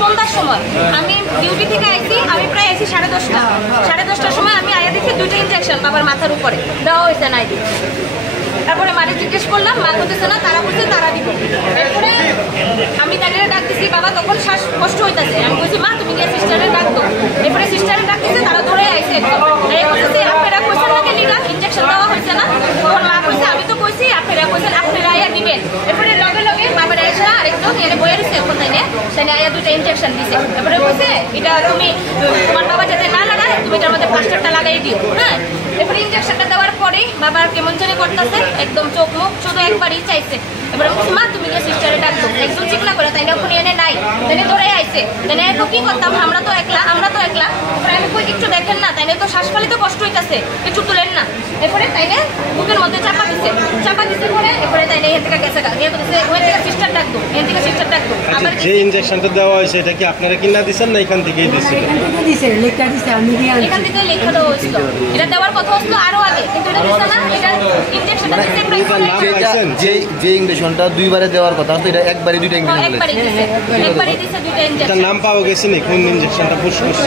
সন্ধ্যার সময় আমি ডিউটি থেকে আইছি, আমি প্রায় আইছি 10:30। 10:30টার সময় আমি আয়া দেখি 2টা ইঞ্জেকশন বাবার মাথার উপরে দেওয়া হয়েছে নাই। তারপরে মারে জিজ্ঞেস করলাম, মা বলতেছে না তারা বলছে তারা দিব। এরপরে আমি তাদের ডাকতেছি, বাবা তখন শ্বাস কষ্ট হইতেছে। আমি বলছি মা তুমি গিয়ে সিস্টারের ডাক দো। এরপরে সিস্টারের ডাকতেছে, তারা ধরে আইসে আপনারা কইছেন নাকি নিলা ইঞ্জেকশন দেওয়া হয়েছে না? তখন মা কইছে আমি তো কইছি আপনারা কইছেন আপনারা আইয়া দিবেন। এরপরে লগে লগে বাবার এসে আরেকজন এনে বইয়ে দিচ্ছে কোথায় নিয়ে সেনে আইয়া 2টা ইঞ্জেকশন দিছে। এরপরে বলছে এটা তুমি তোমার বাবা যাতে না লাগায় তুমি এটার মধ্যে প্লাস্টারটা লাগাই দিও। হ্যাঁ, এরপরে ইঞ্জেকশনটা দেওয়ার পরেই বাবার কেমন জানি করতেছে, একদম চোখ মুখ শুধু একবারই চাইছে। এবারে বলছি মা তুমি গিয়ে সিস্টারে ডাকবো, একদম চিকনা করে তাই ওখানে এনে নাই, তাই ধরে আইছে। তাই একটু কি করতাম, আমরা তো একলা। এরপরে আমি কই একটু দেখেন না, তাই তো শ্বাস ফালিতে কষ্ট হইতেছে, একটু তুলেন না। এরপরে তাই বুকের মধ্যে চাপা দিছে পরে এরপরে তাই এখান থেকে গেছে গা গিয়ে বলছে ওই থেকে সিস্টার ডাকবো, এখান থেকে সিস্টার ডাকবো। আবার যে ইনজেকশনটা দেওয়া হয়েছে এটা কি আপনারা কিনা দিচ্ছেন না এখান থেকেই দিচ্ছেন? এখান থেকে লেখা দেওয়া হয়েছিল, এটা দেওয়ার কথা হচ্ছিল আরো আগে, কিন্তু এটা দিচ্ছে না। এটা ইনজেকশনটা দিচ্ছে যে ইঞ্জেকশনটা 2বারে দেওয়ার কথা তো এটা একবারে 2টা ইঞ্জেকশন একবারই দিছে 2টা ইঞ্জেকশন। নাম পাওয়া গেছে না কোন ইনজেকশনটা পুশ করছে?